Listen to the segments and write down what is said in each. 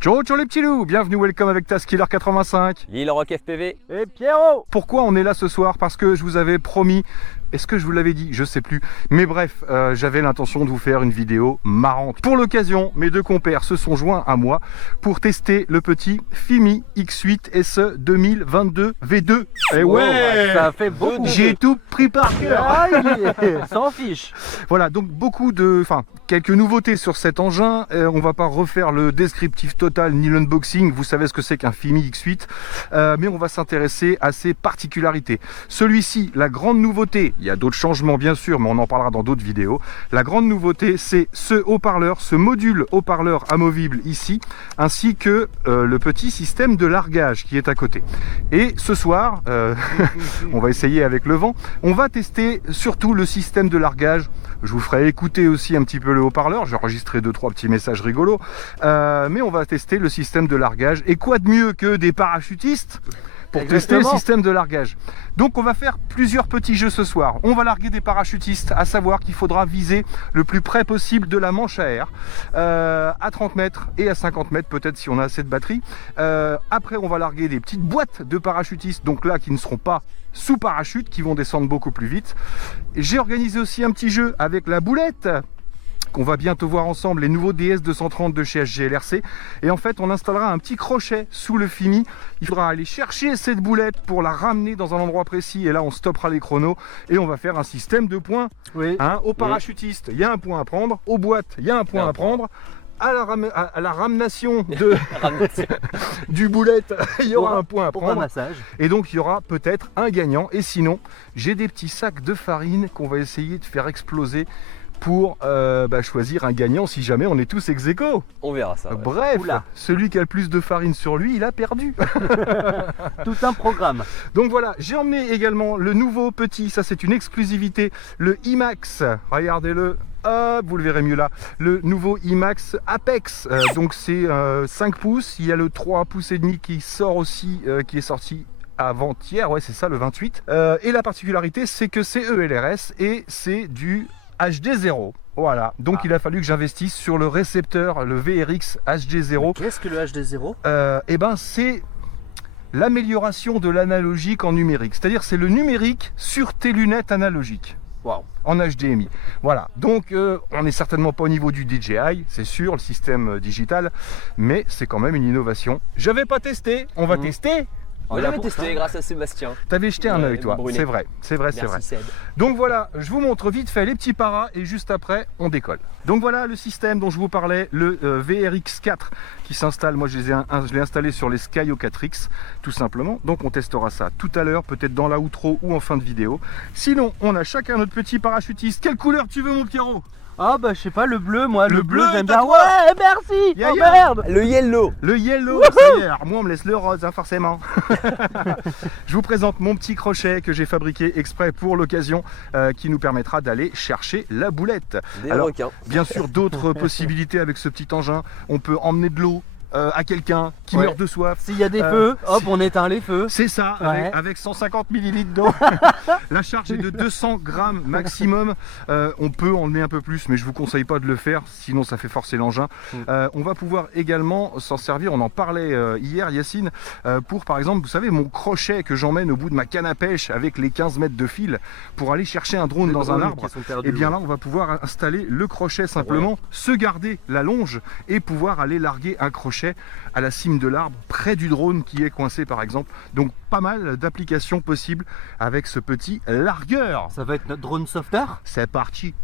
Ciao ciao les petits loups, bienvenue, welcome avec Taskiller85 Lille Rock FPV et Pierrot. Pourquoi on est là ce soir? Parce que je vous avais promis, est-ce que je vous l'avais dit? Je sais plus. Mais bref, j'avais l'intention de vous faire une vidéo marrante. Pour l'occasion, mes deux compères se sont joints à moi pour tester le petit Fimi X8 SE 2022 V2. Et ouais, ça fait beaucoup. J'ai tout pris par cœur. Sans fiche. Voilà, donc quelques nouveautés sur cet engin. On va pas refaire le descriptif total ni l'unboxing. Vous savez ce que c'est qu'un Fimi X8, mais on va s'intéresser à ses particularités. Celui-ci, la grande nouveauté, il y a d'autres changements bien sûr, mais on en parlera dans d'autres vidéos. La grande nouveauté, c'est ce haut-parleur, ce module haut-parleur amovible ici, ainsi que le petit système de largage qui est à côté. Et ce soir, on va essayer avec le vent, on va tester surtout le système de largage. Je vous ferai écouter aussi un petit peu le haut-parleur, j'ai enregistré 2-3 petits messages rigolos, mais on va tester le système de largage. Et quoi de mieux que des parachutistes pour tester le système de largage? Donc on va faire plusieurs petits jeux ce soir. On va larguer des parachutistes, à savoir qu'il faudra viser le plus près possible de la manche à air, à 30 mètres et à 50 mètres peut-être si on a assez de batterie. Après on va larguer des petites boîtes de parachutistes, donc là qui ne seront pas sous parachute, qui vont descendre beaucoup plus vite. J'ai organisé aussi un petit jeu avec la boulette, qu'on va bientôt voir ensemble, les nouveaux DS230 de chez HGLRC. Et en fait, on installera un petit crochet sous le Fimi. Il faudra aller chercher cette boulette pour la ramener dans un endroit précis. Et là, on stoppera les chronos et on va faire un système de points. Oui. Au parachutiste, il y a un point à prendre. Aux boîtes, il y a un point à prendre. À la ramenation du boulette, il y aura un point à prendre. Et donc, il y aura peut-être un gagnant. Et sinon, j'ai des petits sacs de farine qu'on va essayer de faire exploser pour choisir un gagnant si jamais on est tous ex aequo. On verra ça. Ouais. Bref, celui qui a le plus de farine sur lui, il a perdu. Tout un programme. Donc voilà, j'ai emmené également le nouveau petit, ça c'est une exclusivité, le IMAX. Regardez-le, hop, vous le verrez mieux là. Le nouveau IMAX Apex. Donc c'est 5 pouces, il y a le 3 pouces et demi qui sort aussi, qui est sorti avant-hier, ouais c'est ça, le 28. Et la particularité, c'est que c'est ELRS et c'est du HD0, voilà, donc il a fallu que j'investisse sur le récepteur, le VRX HD0. Qu'est-ce que le HD0? Eh ben c'est l'amélioration de l'analogique en numérique, c'est-à-dire c'est le numérique sur tes lunettes analogiques. Wow. En HDMI, voilà, donc on n'est certainement pas au niveau du DJI, c'est sûr, le système digital, mais c'est quand même une innovation. Je vais pas tester, on va tester. On l'avait testé grâce à Sébastien. T'avais jeté un œil toi, c'est vrai, c'est vrai. Seb. Donc voilà, je vous montre vite fait les petits paras et juste après on décolle. Donc voilà le système dont je vous parlais, le VRX4 qui s'installe. Moi je l'ai installé sur les Sky 4X tout simplement. Donc on testera ça tout à l'heure, peut-être dans la outro ou en fin de vidéo. Sinon on a chacun notre petit parachutiste. Quelle couleur tu veux mon Pierrot? Ah bah je sais pas, le bleu, moi le bleu j'aime bien. Ouais, merci. Oh merde. Le yellow. Le yellow, ça y est, alors moi on me laisse le rose hein, forcément. Je vous présente mon petit crochet que j'ai fabriqué exprès pour l'occasion, qui nous permettra d'aller chercher la boulette. Des alors, requins. bien sûr d'autres possibilités avec ce petit engin, on peut emmener de l'eau à quelqu'un qui meurt de soif. S'il y a des feux, hop, on éteint les feux. C'est ça, avec 150 ml d'eau. La charge est de 200 grammes maximum. On peut emmener un peu plus, mais je vous conseille pas de le faire, sinon ça fait forcer l'engin. On va pouvoir également s'en servir, on en parlait hier Yacine, pour par exemple, vous savez, mon crochet que j'emmène au bout de ma canne à pêche avec les 15 mètres de fil pour aller chercher un drone dans un arbre. Et bien là, on va pouvoir installer le crochet simplement, se garder la longe et pouvoir aller larguer un crochet à la cime de l'arbre près du drone qui est coincé par exemple. Donc pas mal d'applications possibles avec ce petit largueur. Ça va être notre drone softer. C'est parti.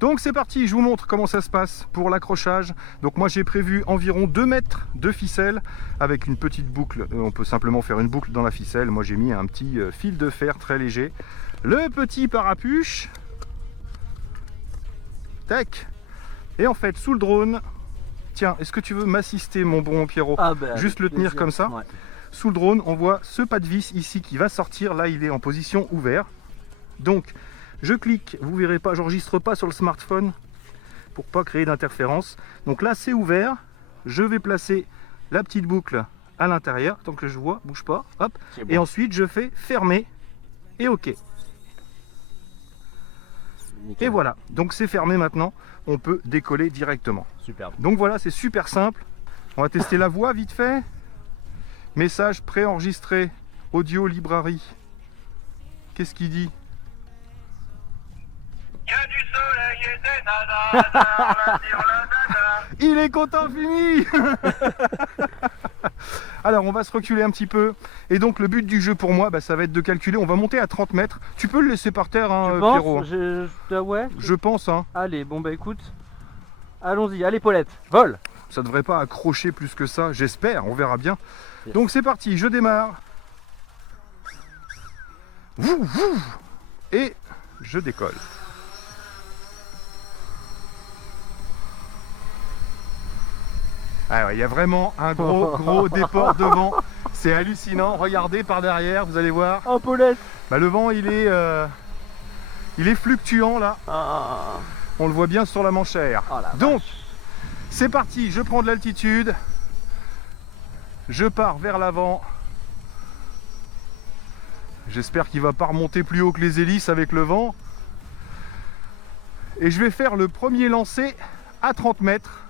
Donc c'est parti, je vous montre comment ça se passe pour l'accrochage. Donc moi j'ai prévu environ 2 mètres de ficelle avec une petite boucle. On peut simplement faire une boucle dans la ficelle. Moi j'ai mis un petit fil de fer très léger. Le petit parapuche. Tac. Et en fait sous le drone, tiens, est-ce que tu veux m'assister mon bon Pierrot? Juste le tenir comme ça. Ouais. Sous le drone, on voit ce pas de vis ici qui va sortir. Là, il est en position ouvert. Donc, je clique. Vous verrez pas, j'enregistre pas sur le smartphone pour pas créer d'interférence. Donc là, c'est ouvert. Je vais placer la petite boucle à l'intérieur. Tant que je vois, bouge pas. Hop. Bon. Et ensuite, je fais fermer et OK. Nickel. Et voilà, donc c'est fermé maintenant, on peut décoller directement. Superbe. Donc voilà, c'est super simple. On va tester la voix vite fait. Message préenregistré, audio librairie. Qu'est-ce qu'il dit? Il y a du soleil et des nanas, on va dire la nana. Il est content, Fini. Alors on va se reculer un petit peu. Et donc le but du jeu pour moi, ça va être de calculer. On va monter à 30 mètres. Tu peux le laisser par terre, hein, Tu penses Pierrot. Ouais. Je pense, hein. Allez, bon bah écoute. Allons-y, allez Paulette, vole. Ça devrait pas accrocher plus que ça, j'espère, on verra bien. Yes. Donc c'est parti, je démarre. Vouh, vouh. Et je décolle. Ah ouais, il y a vraiment un gros déport devant. C'est hallucinant. Regardez par derrière, vous allez voir. Oh Paulette. Le vent, il est fluctuant là. Ah. On le voit bien sur la manchère. Oh la Donc, c'est parti. Je prends de l'altitude. Je pars vers l'avant. J'espère qu'il ne va pas remonter plus haut que les hélices avec le vent. Et je vais faire le premier lancer à 30 mètres.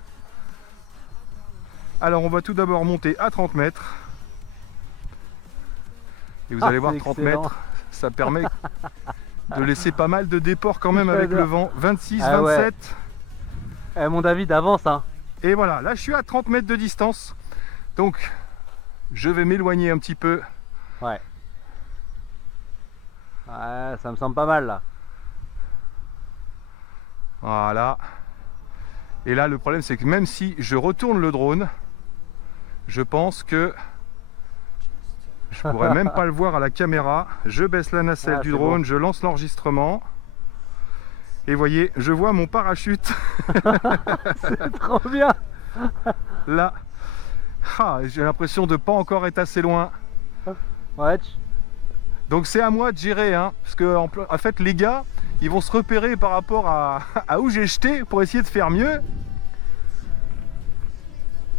Alors on va tout d'abord monter à 30 mètres. Et vous allez voir, 30 excellent. mètres, ça permet de laisser pas mal de déport quand même avec le vent. 26, Ah ouais. 27. Mon David avance hein. Et voilà, là je suis à 30 mètres de distance. Donc je vais m'éloigner un petit peu. Ouais. Ouais, ça me semble pas mal là. Voilà. Et là le problème c'est que même si je retourne le drone, je pense que je pourrais même pas le voir à la caméra. Je baisse la nacelle du c'est drone, bon. je lance l'enregistrement. Et voyez, je vois mon parachute C'est trop bien. là. Ah, j'ai l'impression de pas encore être assez loin. Ouais. Donc c'est à moi de gérer, hein, parce que en fait les gars, ils vont se repérer par rapport à où j'ai jeté pour essayer de faire mieux.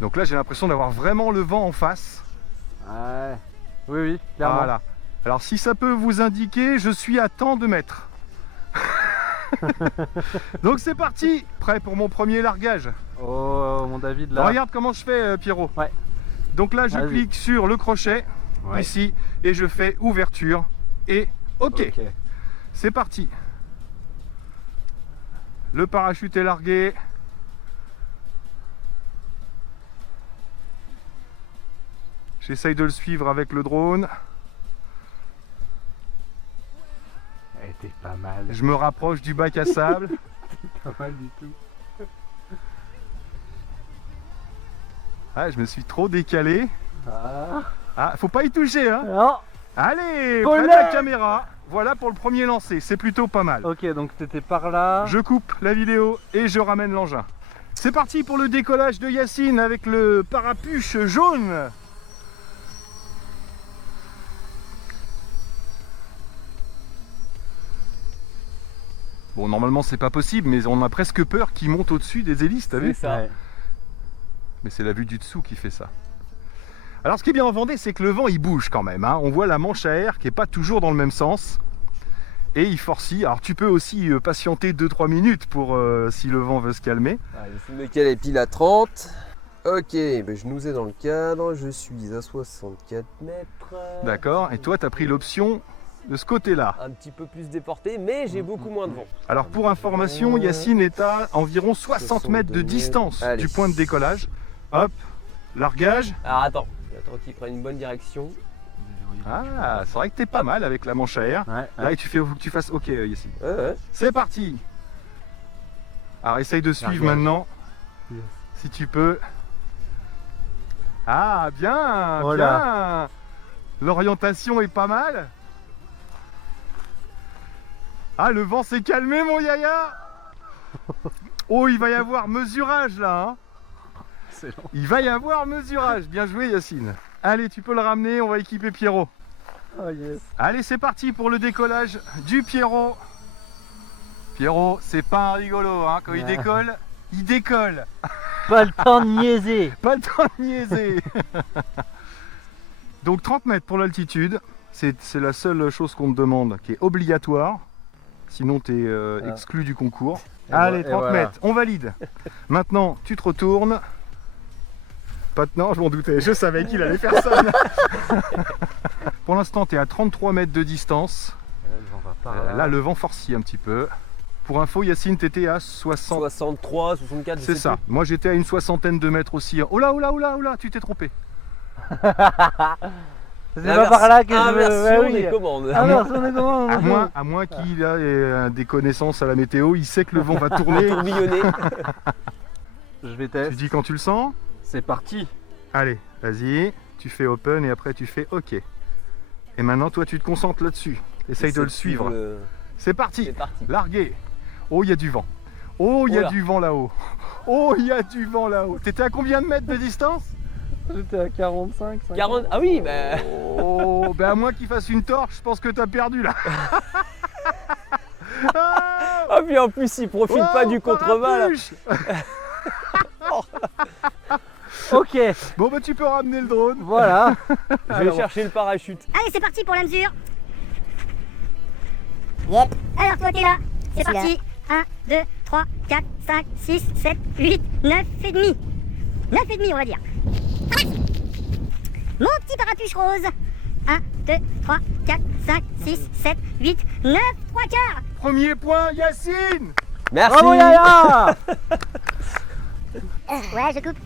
Donc là j'ai l'impression d'avoir vraiment le vent en face. Ouais. Oui, clairement. Voilà. Alors si ça peut vous indiquer, je suis à tant de mètres. Donc c'est parti, prêt pour mon premier largage. Oh mon David là. Regarde comment je fais, Pierrot. Ouais. Donc là je Vas-y. clique sur le crochet, Ouais. ici, et je fais ouverture et ok. C'est parti. Le parachute est largué. J'essaye de le suivre avec le drone. Elle était pas mal. Je me rapproche du bac à sable. Pas mal du tout. Ah, je me suis trop décalé. Ah. Ah, faut pas y toucher, hein. Non. Allez, Olé. près de la caméra. Voilà pour le premier lancer, c'est plutôt pas mal. Ok, donc t'étais par là. Je coupe la vidéo et je ramène l'engin. C'est parti pour le décollage de Yacine avec le parapuche jaune. Bon, normalement c'est pas possible, mais on a presque peur qu'il monte au-dessus des hélices, t'as vu? C'est ça. Ouais. Mais c'est la vue du dessous qui fait ça. Alors ce qui est bien en Vendée, c'est que le vent il bouge quand même, hein. On voit la manche à air qui est pas toujours dans le même sens. Et il forcit. Alors tu peux aussi patienter 2-3 minutes pour si le vent veut se calmer. Je me cale pile à 30. Ok, je nous ai dans le cadre. Je suis à 64 mètres. D'accord. Et toi tu as pris l'option de ce côté-là. Un petit peu plus déporté, mais j'ai beaucoup moins de vent. Alors pour information, Yacine est à environ 60 mètres de distance Allez. du point de décollage. Hop, largage. Alors attends, j'attends qu'il prenne une bonne direction. Ah, c'est vrai que t'es pas mal avec la manche à air. Ouais. Là, faut que tu fasses OK, Yacine. Ouais. C'est parti. Alors essaye de suivre Largage. maintenant, Yes. si tu peux. Ah, bien, Oh bien. là. L'orientation est pas mal. Ah, le vent s'est calmé, mon Yaya. Oh, il va y avoir mesurage là, hein. C'est long. Il va y avoir mesurage. Bien joué, Yacine. Allez, tu peux le ramener, on va équiper Pierrot. Oh yes. Allez, c'est parti pour le décollage du Pierrot. Pierrot, c'est pas un rigolo, hein. Quand il Ouais. décolle, il décolle. Pas le temps de niaiser. Pas le temps de niaiser. Donc 30 mètres pour l'altitude. C'est la seule chose qu'on te demande qui est obligatoire. Sinon, tu es Ah. exclu du concours. Et Allez, vo- et 30 voilà. mètres, on valide. Maintenant, tu te retournes. Pas de... Non, je m'en doutais, je savais qu'il allait faire ça. Pour l'instant, tu es à 33 mètres de distance. Là, le vent va par là. Là, le vent forcit un petit peu. Pour info, Yacine, tu étais à 60. 63, 64, je C'est sais ça. plus. Moi, j'étais à une soixantaine de mètres aussi. Oh là, oh là, oh là, oh là, tu t'es trompé. C'est pas par là que je veux. Inversion Ouais, oui. des commandes. Inversion des commandes. À moins qu'il ait des connaissances à la météo, il sait que le vent va tourner. Tourbillonné. Je vais Tu tester. dis quand tu le sens. C'est parti. Allez, vas-y. Tu fais open et après tu fais OK. Et maintenant, toi, tu te concentres là-dessus. Essaye de le suivre. C'est parti. C'est parti. Largué. Oh, il y a du vent. Oh, il y a Oh là. du vent là-haut. Oh, il y a du vent là-haut. T'étais à combien de mètres de distance? J'étais à 45, 50. 40. Ah oui, bah. Oh, ben à moins qu'il fasse une torche, je pense que t'as perdu là. Ah, Ah, puis en plus, il profite pas du contre-vent là. parapluche. Ok, Bon, bah tu peux ramener le drone. voilà. Je vais chercher le parachute. Allez, c'est parti pour la mesure. Yep. Alors, toi, t'es là. C'est parti. 1, 2, 3, 4, 5, 6, 7, 8, 9 et demi. 9 et demi, on va dire. Mon petit parapluche rose. 1, 2, 3, 4, 5, 6, 7, 8, 9, 3 quarts. Premier point, Yacine. Merci. Bravo Yaya. Ouais, je coupe.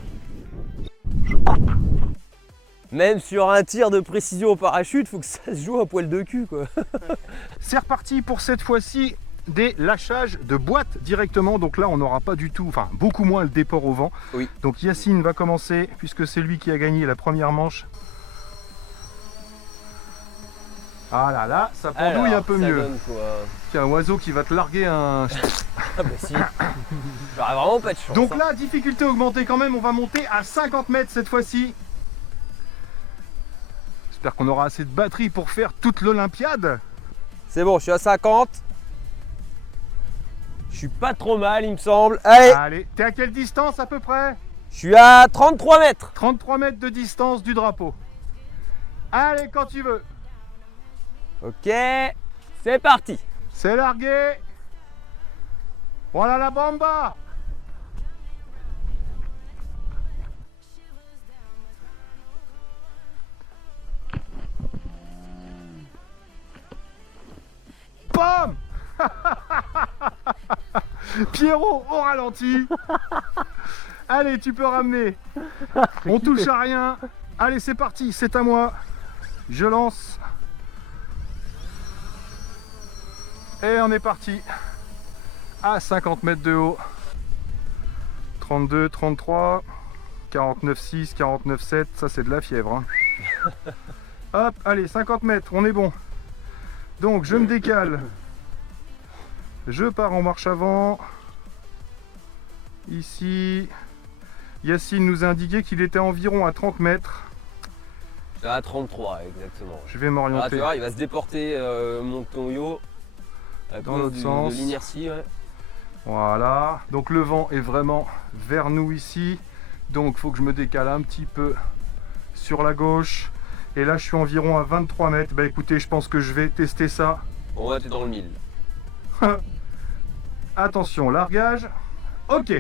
Même sur un tir de précision au parachute, faut que ça se joue à poil de cul quoi. C'est reparti pour cette fois-ci des lâchages de boîtes directement. Donc là, on n'aura pas du tout, enfin beaucoup moins le déport au vent. Oui. Donc Yacine va commencer puisque c'est lui qui a gagné la première manche. Ah là là, ça pendouille Alors, un peu ça mieux. donne quoi? Tiens, un oiseau qui va te larguer un... Ah bah si. J'aurais vraiment pas de chance. Donc hein. là, difficulté augmentée quand même, on va monter à 50 mètres cette fois-ci. J'espère qu'on aura assez de batterie pour faire toute l'Olympiade. C'est bon, je suis à 50. Je suis pas trop mal, il me semble. Allez, Allez, t'es à quelle distance à peu près? je suis à 33 mètres. 33 mètres de distance du drapeau. Allez, quand tu veux. Ok, c'est parti. C'est largué. Voilà la bomba. Bam. Pierrot au ralenti. Allez, tu peux ramener. On touche à rien. Allez, c'est parti, c'est à moi. Je lance. Et on est parti. À 50 mètres de haut. 32, 33, 49,6, 49,7. Ça, c'est de la fièvre. Hein. Hop, allez, 50 mètres, on est bon. Donc, je me décale. Je pars en marche avant. Ici. Yacine nous a indiqué qu'il était environ à 30 mètres. À 33 exactement. Je vais Ah, tu m'orienter. vois, il va se déporter mon yo à Dans cause l'autre sens. de l'inertie. Ouais. Voilà. Donc le vent est vraiment vers nous ici. Donc il faut que je me décale un petit peu sur la gauche. Et là, je suis environ à 23 mètres. Bah écoutez, je pense que je vais tester ça. On va être dans le 1000. Attention, largage. Ok.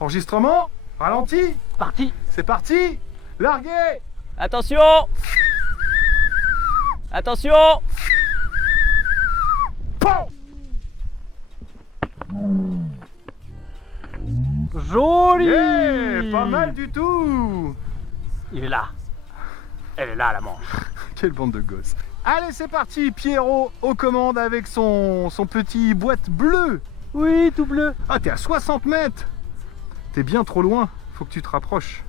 Enregistrement. Ralenti. Parti. C'est parti. Largué. Attention. Attention. Pam. Joli. Yeah, pas mal du tout. Il est là. Elle est là la manche. Quelle bande de gosses. Allez, c'est parti. Pierrot aux commandes avec son petit boîte bleue. Oui, tout bleu. Ah, t'es à 60 mètres. T'es bien trop loin. Faut que tu te rapproches.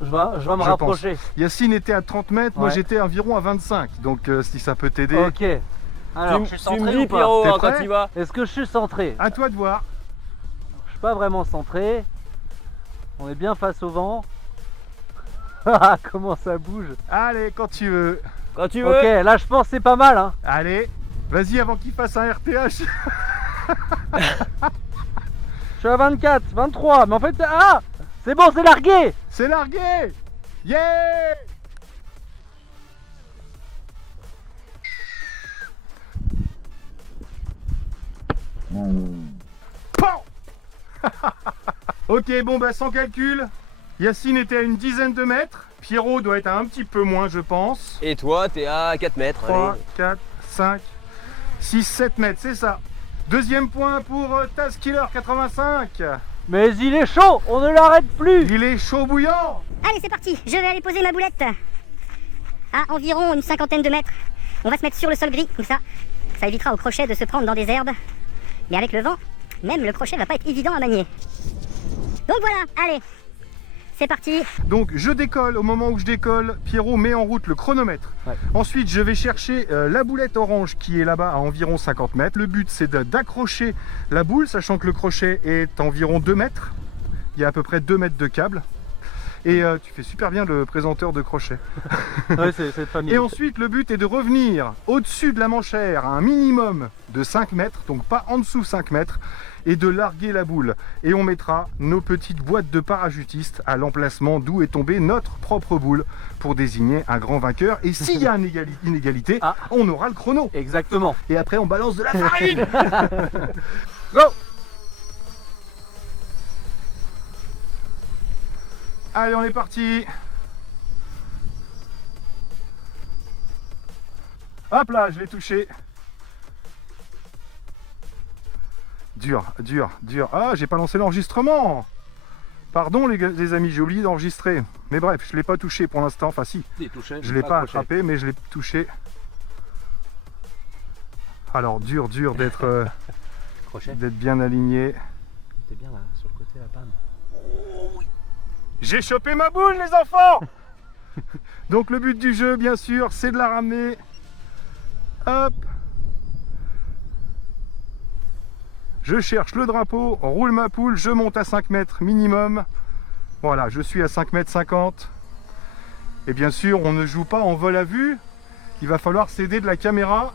Je vais me Je rapprocher. Yacine était à 30 mètres, moi Ouais. j'étais environ à 25. Donc si ça peut t'aider, Ok. Alors, Tu je suis me centré dis ou pas? Pierrot T'es hein, prêt quand il va. Est-ce que je suis centré? à toi de voir. Je suis pas vraiment centré. On est bien face au vent. Ah, comment ça bouge. Allez, quand tu veux. Quand tu veux. Ok, là je pense que c'est pas mal. Hein. Allez, vas-y avant qu'il fasse un RTH. Je suis à 24, 23. Mais en fait, ah, c'est bon, c'est largué. C'est largué. Yeah. Pan. Ok, bon bah sans calcul, Yacine était à une dizaine de mètres, Pierrot doit être à un petit peu moins je pense. Et toi, t'es à 4 mètres. 3, allez. 4, 5, 6, 7 mètres, c'est ça. Deuxième point pour Tazkiller 85. Mais il est chaud, on ne l'arrête plus. Il est chaud bouillant. Allez, c'est parti. Je vais aller poser ma boulette à environ une cinquantaine de mètres. On va se mettre sur le sol gris, comme ça. Ça évitera au crochet de se prendre dans des herbes. Mais avec le vent, même le crochet va pas être évident à manier. Donc voilà, allez. C'est parti. Donc je décolle, au moment où je décolle, Pierrot met en route le chronomètre. Ouais. Ensuite je vais chercher la boulette orange qui est là-bas à environ 50 mètres. Le but c'est d'accrocher la boule, sachant que le crochet est à environ 2 mètres. Il y a à peu près 2 mètres de câble. Et tu fais super bien le présenteur de crochet. Ouais, c'est de famille. Et ensuite le but est de revenir au-dessus de la manchère à un minimum de 5 mètres, donc pas en dessous 5 mètres, et de larguer la boule. Et on mettra nos petites boîtes de parachutistes à l'emplacement d'où est tombée notre propre boule pour désigner un grand vainqueur. Et s'il y a une inégalité, Ah. on aura le chrono. Exactement. Et après on balance de la farine. Go. Allez, on est parti. Hop là, je l'ai touché. Dur, dur, dur. Ah, j'ai pas lancé l'enregistrement. Pardon les amis, j'ai oublié d'enregistrer. Mais bref, je l'ai pas touché pour l'instant. Enfin si, je l'ai pas attrapé, mais je l'ai touché. Alors dur, dur d'être Crochet. bien aligné. T'es bien là, sur le côté la panne. J'ai chopé ma boule les enfants. Donc le but du jeu bien sûr c'est de la ramener. Hop. Je cherche le drapeau, roule ma poule, je monte à 5 mètres minimum. Voilà, je suis à 5 mètres 50. Et bien sûr on ne joue pas en vol à vue. Il va falloir s'aider de la caméra.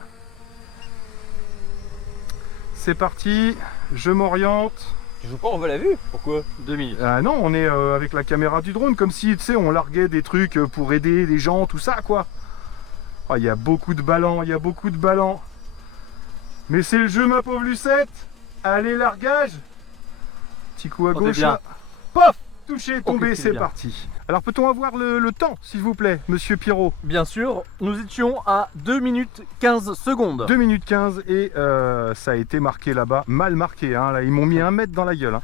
C'est parti, je m'oriente. Tu joues pas en vol à vue? Pourquoi? 2 minutes. Ah non, on est avec la caméra du drone, comme si, tu sais, on larguait des trucs pour aider les gens, tout ça, quoi. Ah, il y a beaucoup de ballons, il y a beaucoup de ballons. Mais c'est le jeu, ma pauvre Lucette. Allez, largage. Petit coup à Oh, t'es gauche. bien. Là. Pof, touché, tombé, qu'est-ce qu'il c'est est bien. parti. Alors, peut-on avoir le temps, s'il vous plaît, monsieur Pierrot? Bien sûr, nous étions à 2 minutes 15 secondes. 2 minutes 15 et ça a été marqué là-bas, mal marqué, hein, là ils m'ont mis 1 mètre dans la gueule. Hein.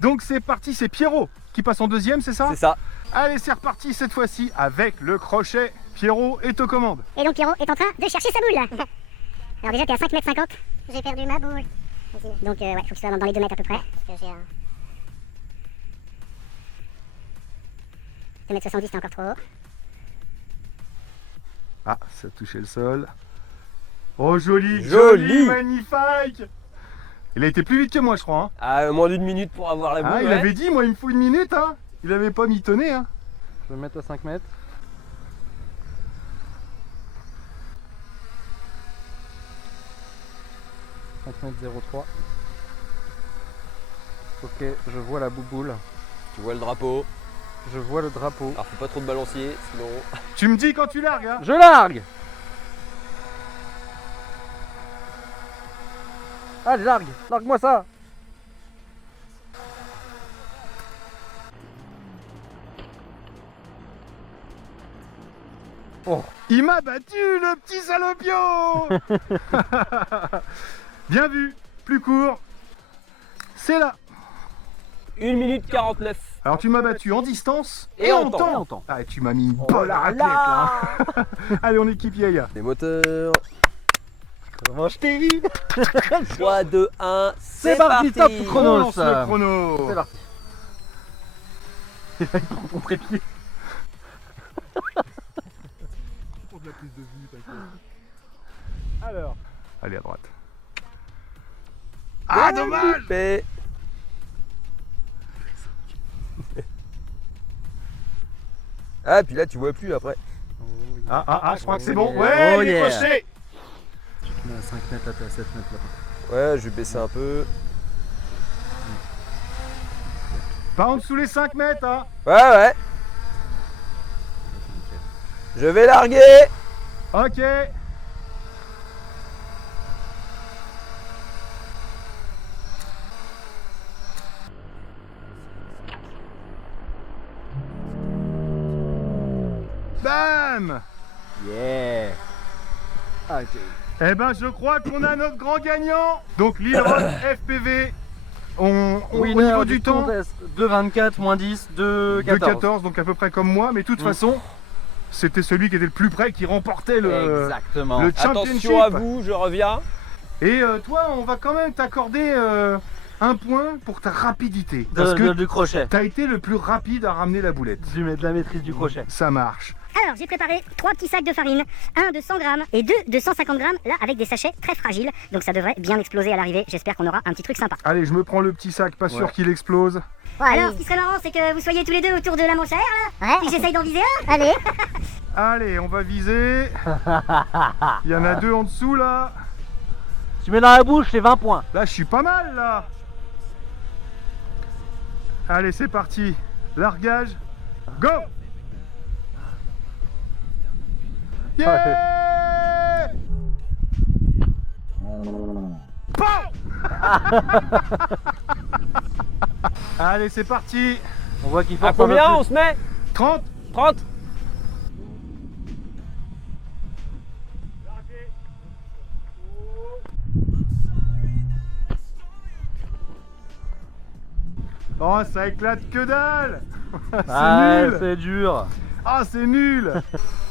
Donc c'est parti, c'est Pierrot qui passe en deuxième, c'est ça? C'est ça. Allez, c'est reparti cette fois-ci avec le crochet. Pierrot est aux commandes. Et donc Pierrot est en train de chercher sa boule. Alors déjà t'es à 5 mètres 50. J'ai perdu ma boule. Donc ouais, faut que tu sois dans les 2 mètres à peu près. Parce que j'ai un... 2 mètres 70, c'est encore trop haut. Ah, ça a touché le sol. Oh, joli, Joli. magnifique. Il a été plus vite que moi, je crois. Hein. Ah, moins d'une minute pour avoir la boule. Ah, il ouais. avait dit, moi, il me faut 1 minute. Hein. Il avait pas mitonné. Hein. Je vais me mettre à 5 mètres. « 5 mètres 03. Ok, je vois la bouboule. Tu vois le drapeau. Je vois le drapeau. Alors, faut pas trop de balancier, sinon. Tu me dis quand tu largues. Hein. Je largue. Allez, largue. Largue-moi ça. Oh. Il m'a battu, le petit salopio. Bien vu, plus court. C'est là. 1 minute 49. Alors tu m'as battu en distance Et en temps. temps. Et en temps. Ah, tu m'as mis une Oh balle à raclette là. Allez, on équipe Yaya. Les moteurs. Comment je t'ai dit? 3, 2, 1. C'est parti, top On chrono. lance le chrono. C'est parti. Il prend ton trépied. Alors. Allez à droite. Ah, dommage. Loupé. Ah, puis là, tu vois plus après. Ah, je crois que c'est bon. yeah. Ouais, Oh il est yeah. coché. Tu te mets à 5 mètres, là t'es à 7 mètres là. Ouais, je vais baisser un peu. Pas en dessous les 5 mètres, hein. Ouais, ouais. Je vais larguer. Ok. bam. Yeah. Ok. Eh ben, je crois qu'on a notre grand gagnant. Donc, l'Hydron FPV, au niveau du temps, 2,24, moins 10, 2,14. 2,14, donc à peu près comme moi. Mais de toute façon, c'était celui qui était le plus près qui remportait Exactement. le championship. Attention à vous, je reviens. Et toi, on va quand même t'accorder un point pour ta rapidité. Parce que Du crochet. t'as été le plus rapide à ramener la boulette. De la maîtrise du crochet. Ça marche. Alors, j'ai préparé 3 petits sacs de farine, un de 100 grammes et 2 de 150 grammes, là avec des sachets très fragiles. Donc ça devrait bien exploser à l'arrivée. J'espère qu'on aura un petit truc sympa. Allez, je me prends le petit sac, pas sûr Ouais. qu'il explose. Alors, ce qui serait marrant, c'est que vous soyez tous les deux autour de la manche à air, là, et que j'essaye d'en viser un. Allez. Allez, on va viser. Il y en a 2 en dessous, là. Tu mets dans la bouche, c'est 20 points. Là, je suis pas mal, là. Allez, c'est parti. Largage. Go. Yeah. Allez, c'est parti. On voit qu'il À force un peu combien on plus. se met? 30. 30. Oh, ça éclate que dalle. C'est Ah, nul. c'est dur. Ah, c'est nul.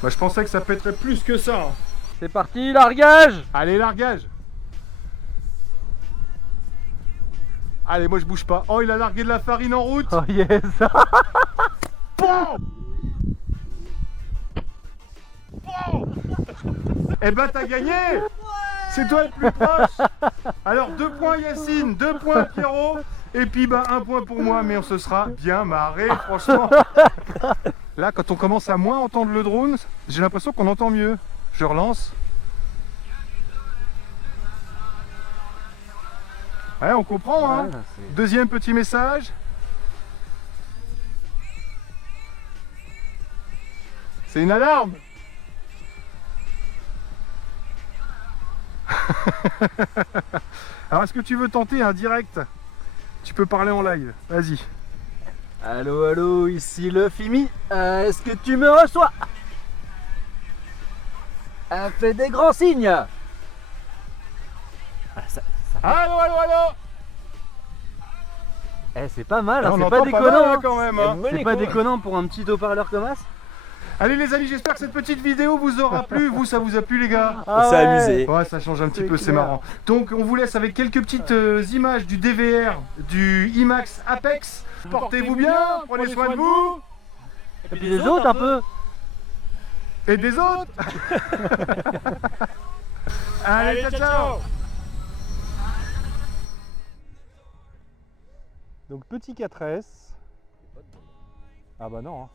Bah, je pensais que ça pèterait plus que ça. C'est parti, largage. Allez, largage. Allez, moi je bouge pas. Oh, il a largué de la farine en route. Oh yes. Bon. Eh ben, t'as gagné. C'est toi le plus proche. Alors, 2 points Yacine, 2 points Pierrot. Et puis, bah, 1 point pour moi. Mais on se sera bien marré, franchement. Là, quand on commence à moins entendre le drone, j'ai l'impression qu'on entend mieux. Je relance. Ouais, on comprend, hein. Deuxième petit message. C'est une alarme. Alors, est-ce que tu veux tenter un direct? Tu peux parler en live. Vas-y. Allô, allô, ici le Fimi. Est-ce que tu me reçois? Fais des grands signes. Allô, allô, allô. Eh, c'est pas mal, hein, On c'est entend pas pas déconnant. mal, hein, Hein. quand même. Hein. C'est pas déconnant pour un petit haut-parleur comme ça. Allez les amis, j'espère que cette petite vidéo vous aura plu. Vous, ça vous a plu les gars? On s'est amusé. Ouais, ça change un petit C'est peu, c'est clair. marrant. Donc on vous laisse avec quelques petites images du DVR, du IMAX Apex. Portez-vous bien, prenez soin de vous. Et puis les autres un peu. Et des autres. Allez, ciao, ciao. Donc petit 4S. Ah bah non. Hein.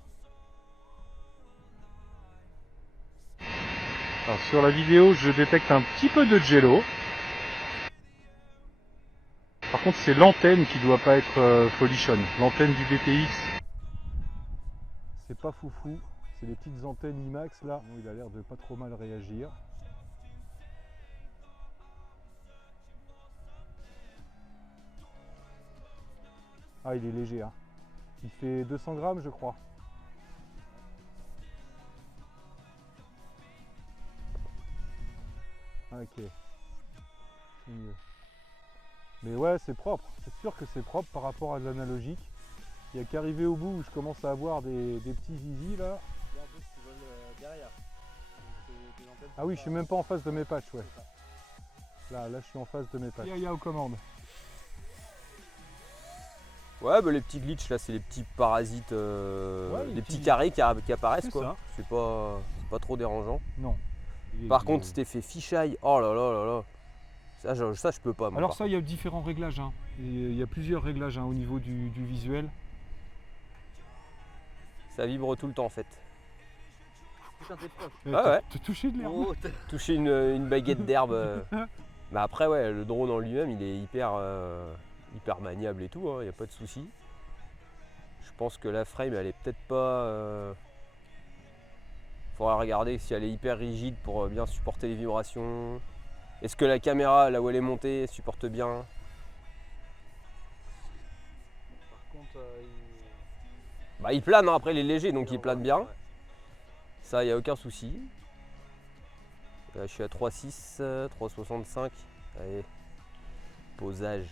Alors sur la vidéo, je détecte un petit peu de jello. Par contre, c'est l'antenne qui doit pas être folichonne. L'antenne du VPX. C'est pas foufou. C'est les petites antennes IMAX là. Bon, il a l'air de pas trop mal réagir. Ah, il est léger, hein. Il fait 200 grammes, je crois. Ok. C'est mieux. Mais ouais, c'est propre. C'est sûr que c'est propre par rapport à de l'analogique. Il n'y a qu'arriver au bout où je commence à avoir des petits zizi là. Ah oui, je suis même pas en face de mes patchs, ouais. Là, je suis en face de mes patchs. Il y a aux commandes. Ouais, bah les petits glitches là, c'est les petits parasites, les les petits petits- carrés qui apparaissent C'est quoi. ça. C'est pas trop dérangeant. Non. Par contre, cet effet fisheye, oh là là là là. Ça je peux pas. Moi, Alors par ça, il y a différents réglages. Hein. Il y a plusieurs réglages hein, au niveau du visuel. contre. Ça vibre tout le temps en fait. Ah ouais. T'as touché de l'herbe. Oh, Toucher une baguette d'herbe. Mais après ouais, le drone en lui-même, il est hyper maniable et tout, il n'y a pas de souci. Je pense que la frame elle est peut-être pas. Faudra regarder si elle est hyper rigide pour bien supporter les vibrations. Est-ce que la caméra là où elle est montée supporte bien? Par contre, Bah il plane hein, après il est léger donc il plane bien. Ça, il n'y a aucun souci. Là, je suis à 3,6, 3,65. Allez, posage.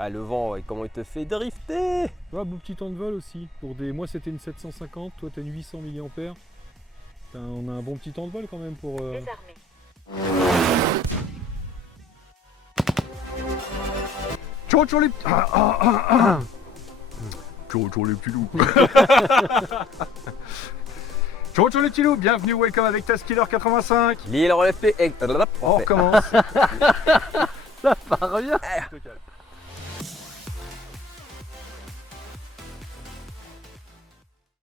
Ah, le vent, ouais, comment il te fait drifter! Ouais, beau petit temps de vol aussi. Pour des... Moi c'était une 750, toi t'as une 800 mAh. On a un bon petit temps de vol quand même pour... Ciao ciao les ciao ciao les petits loups. Ciao ciao les petits loups, bienvenue, welcome avec Taskiller 85. L'île relève P. On recommence. Ça part bien.